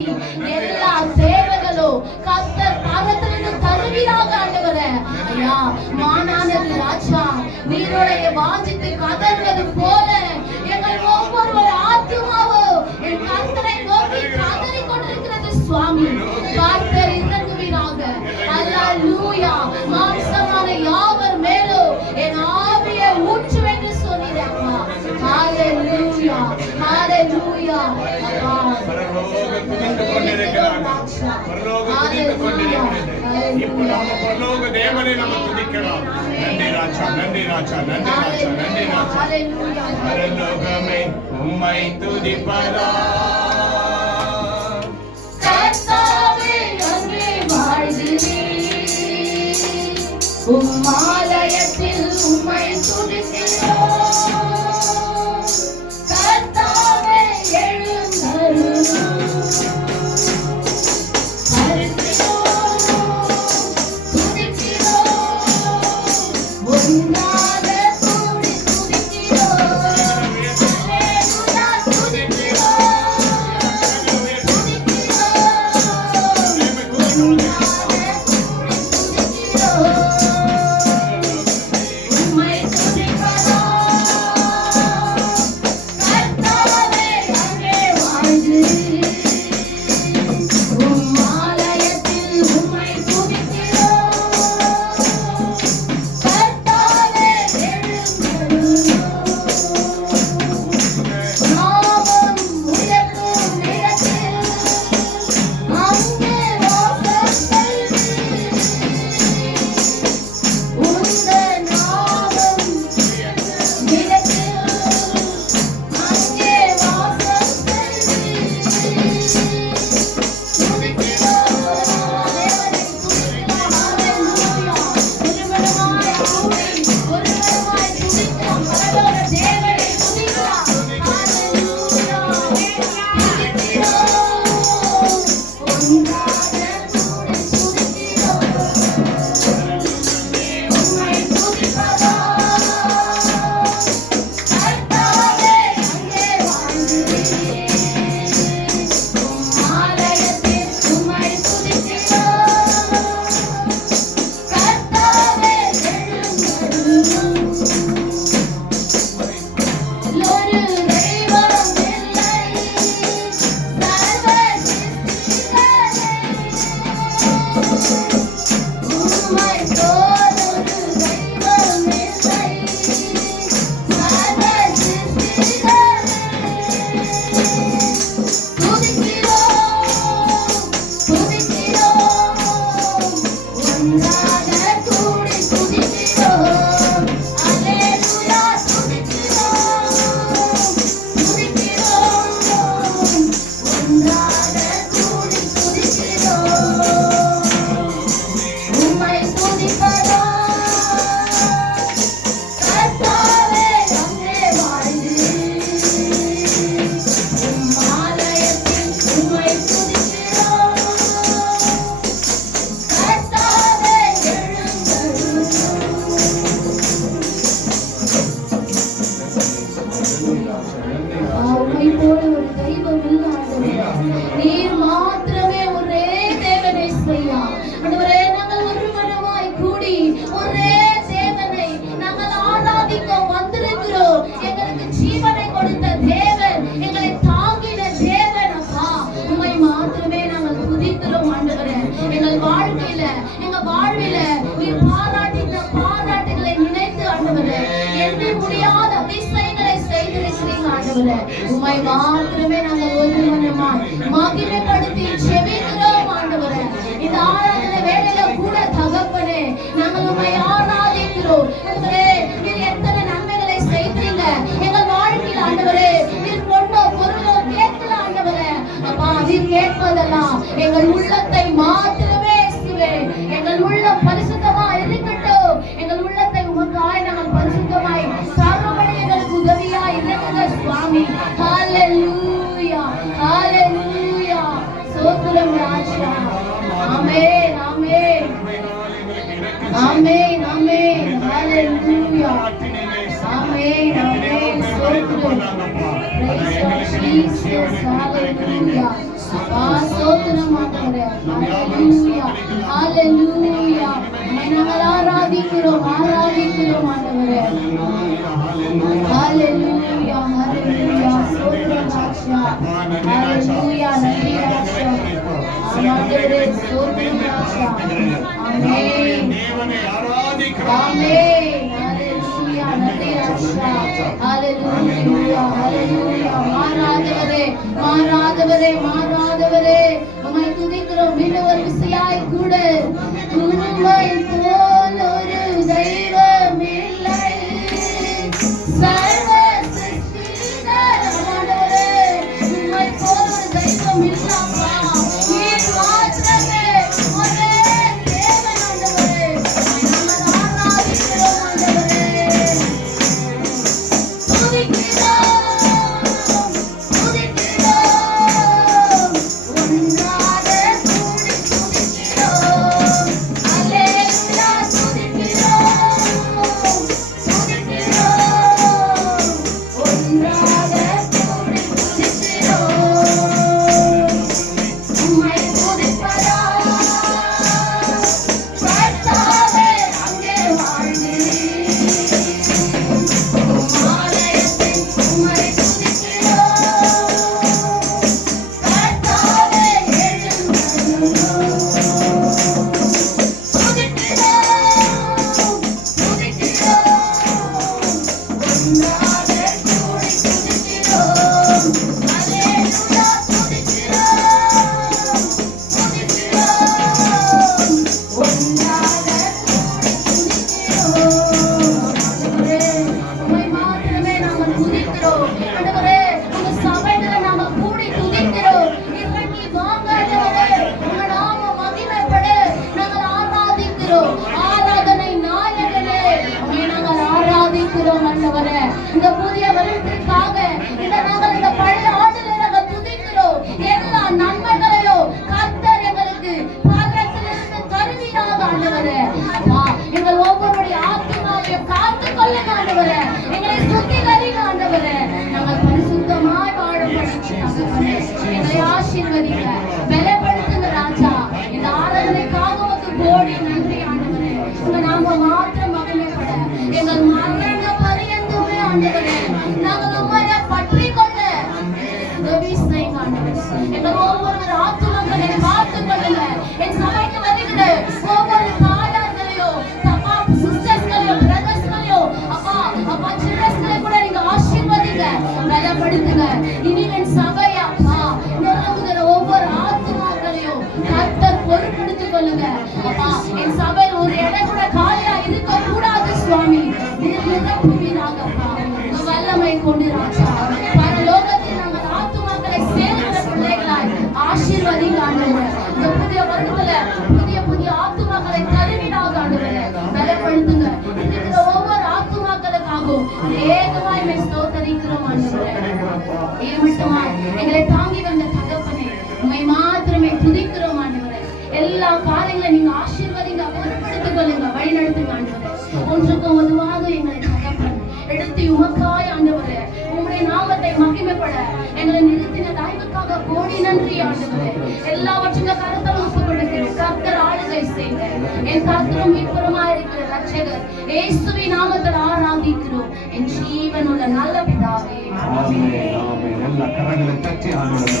எல்லா சேவைகளும் கர்த்தர் பரத்திலிருந்து தருவீராக ஆண்டவரே. ஐயா, மானானது ராஜா நீருடைய வாஞ்சித்து கதறுவது போல எங்கள் ஒவ்வொரு ஆத்துமாவும் என் கர்த்தரை நோக்கி கதறிக் கொண்டிருக்கிறது சுவாமி. கர்த்தர் இறங்குவீராக. அல்லேலூயா. மாம்சமான யாவர் மேலும் என் ஆவியை ஊற்றுவேன் என்று சொன்னீரப்பா. ஹalleluya, ஹalleluya. பரலோக தேவனை நம்ம துதிக்கிறோம். நன்றி ராஜா, நன்றி ராஜா, நன்றி ராஜா, நன்றி ராஜா. பரலோகமே உம்மை துதிப்பதா. கர்த்தாவே அங்கே வாழ்கிறீர், உம்மாலயத்தில் உம்மை துதிக்கிறோம். கர்த்தாவே எழுந்தருளும். உம்மை மாத்திரமே நாங்கள் ஒருவனமாய் மகிமைப்படுத்தி ஜெபிக்கிறோம் ஆண்டவரே. இந்த ஆராதனை வேளையில கூட தகப்பனே நாங்கள் உம்மை ஆராதிக்கிறோம் ஆண்டவரே. நீர் எத்தனை நன்மைகளை செய்தீங்க எங்கள் வாழ்க்கையில் ஆண்டவரே. நீர் பொண்ணோ பொருளோ கேட்கல ஆண்டவரே. அப்பா, நீர் கேட்பதெல்லாம் எங்கள் உள்ளத்தை மாத்திரமே சிவே. எங்கள் உள்ளம் பரிசுத்தமாய் இருக்கட்டும். எங்கள் உள்ளத்தை உமக்காய் நாங்கள் பரிசுத்தமாய் காரணப்படி எங்களுக்கு உதவியாய் இருக்கிற சுவாமி. ஹalleluya, ஹalleluya. சோத்திரம் ராஜா. ஆமென், ஆமென், ஆமென், ஆமென். ஹalleluya, ஆமென், ஆமென். சோத்திரம். Praise God, Jesus. Hallelujah. ஸ்தோத்திரம் ஆண்டவரே. ஹalleluya ஹalleluya. உம்மை நாங்கள் ஆராதிக்கிறோம் ஆராதிக்கிறோம் ஆண்டவரே. ஹalleluya ஹalleluya. ஸ்தோத்திரம் ராஜா. ஹalleluya நன்றி ராஜா. ஆண்டவரே ஸ்தோத்திரம் ராஜா. ஆமென் தேவனை ஆராதிக்கிறோம். ஆமென் ஹalleluya நன்றி ராஜா. ஹalleluya ஹalleluya. மாறாதவரே மாறாதவரே மாறாதவரே உம்மை துதிக்கிறோம். இன்னும் ஒரு விசையாய் கூட உம்மை போல் ஒரு தெய்வம் இல்லை. சர்வ சிருஷ்டிகரானவரே உம்மை போல் ஒரு தெய்வம் இல்லப்பா. நீர் மாத்திரமே ஒரே தேவன் ஆண்டவரே. உம்மை நாங்கள் ஆராதிக்கிறோம் ஆண்டவரே. துதிக்கிறோம் துதிக்கிறோம் ஒன்றாக கூடி துதிக்கிறோம். அல்லேலூயா துதிக்கிறோம் துதிக்கிறோம் ஒன்றாக கூடி துதிக்கிறோம். உம்மை துதிப்பதா கர்த்தாவே அங்கே வாழ்கிறீர். ஆலயத்தில் உம்மை துதிக்கிறோம். கர்த்தாவே எழுந்தருளும். துதிக்கிறோம் துதிக்கிறோம் ஒன்றாக கூடி துதிக்கிறோம். அல்லேலூயா துதிக்கிறோம் துதிக்கிறோம் ஒன்றாக கூடி துதிக்கிறோம். ஆண்டவரே உம்மை மாத்திரமே நாங்கள் துதிக்கிறோம். ஆண்டவரே உங்க சபைகளை நாம கூடி துதிக்கிறோம். இன்றைக்கு வாங்க ஆண்டவரே உங்க நாம மகிமைப்பட நாங்கள் ஆராதிக்கிறோம். ஆராதனை நாயகனே உம்மை நாங்கள் ஆராதிக்கிறோம் ஆண்டவரே. இந்த புதிய வருடத்திற்காக நாங்கள் இந்த பழைய ஆண்டிலே நாங்கள் துதிக்கிறோம். எல்லா நன்மைகளையும் கர்த்தர் எங்களுக்கு பரத்திலிருந்து தருவீராக ஆண்டவரே. அப்பா எங்கள் ஒவ்வொருடைய ஆத்துமாவையும் காத்துக் கொள்ளுங்க ஆண்டவரே. எங்களை சுத்திகரிங்க ஆண்டவரே. நாங்கள் பரிசுத்தமாய் வாழ தகப்பனே எங்களை ஆசீர்வதிங்க பலப்படுத்துங்க ராஜா. இந்த ஆராதனைக்காக உமக்கு கோடி நன்றி ஆண்டவரே. உங்க நாம மாத்திரம் மகிமைப்பட எங்கள் மரண பரியந்தமே ஆண்டவரே நாங்கள் உம்மை பற்றிக் கொள்ள உதவி செய்யுங்க ஆண்டவரே. எங்கள் ஒவ்வொரு ஆத்துமக்களை காத்துக் கொள்ளுங்க. என் சபைக்கு வருகிற ஒவ்வொரு தாயார்களையும் அப்பா சிஸ்டர்ஸ்களையும் பிரதர்ஸ்களையும் அப்பா அப்பா சில்ட்ரன்ஸ்களை கூட நீங்க ஆசீர்வதிங்க பலப்படுத்துங்க. இனி என் சபை அப்பா நிரம்புகிற ஒவ்வொரு ஆத்துமாக்களையும் கர்த்தர் பொறுப்பெடுத்துக் கொள்ளுங்க. அப்பா என் சபையில் ஒரு இடம் கூட காலியா இருக்க கூடாது சுவாமி. நிரப்புவீராகப்பா உங்க வல்லமை கொண்டு ராஜா. பரலோகத்தில் நாங்கள் ஆத்துமாக்களை சேர்க்கிற பிள்ளைகளாய் ஆசீர்வதிங்க ஆண்டவரே. இந்த புதிய வருடத்துல புதிய புதிய ஆத்துமாக்களை தருவீராக ஆண்டவரே. பலப்படுத்துங்க. இருக்கிற ஒவ்வொரு ஆத்துமாக்களுக்காகவும் ஏகமாய் மே ஸ்தோத்தரிக்கிறோம் ஆண்டவரே. ஏமட்டமாய் எங்களை தாங்கி வந்த தகப்பனே உம்மை மாத்திரமே துதிக்கிறோம் ஆண்டவரே. எல்லா காரியங்களையும் நீங்க ஆசீர்வதிங்க பொறுப்பெடுத்துக் கொள்ளுங்க வழி நடத்துங்க ஆண்டவரே. ஒன்றுக்கும் ஒதுவாக எங்களை தகப்பன் எடுத்து உமக்காய் ஆண்டவரே உம்முடைய நாமத்தை மகிமைப்பட எங்களை நிறுத்தின தயவுக்காக கோடி நன்றி ஆண்டவரே. எல்லாவற்றையும் கருத்தல் ஒப்பு கொடுக்கிறேன். கர்த்தர் ஆளுகை செய்யுங்க. என் கர்த்தரும் மீட்பருமாய் இருக்கிற ரட்சகர் இயேசுவின் நாமத்தில் ஆராதிக்கிறோம் என் ஜீவனுள்ள நல்ல பிதாவே. ஆமென் ஆமென். எல்லா கரங்களை தட்டி ஆண்டவரை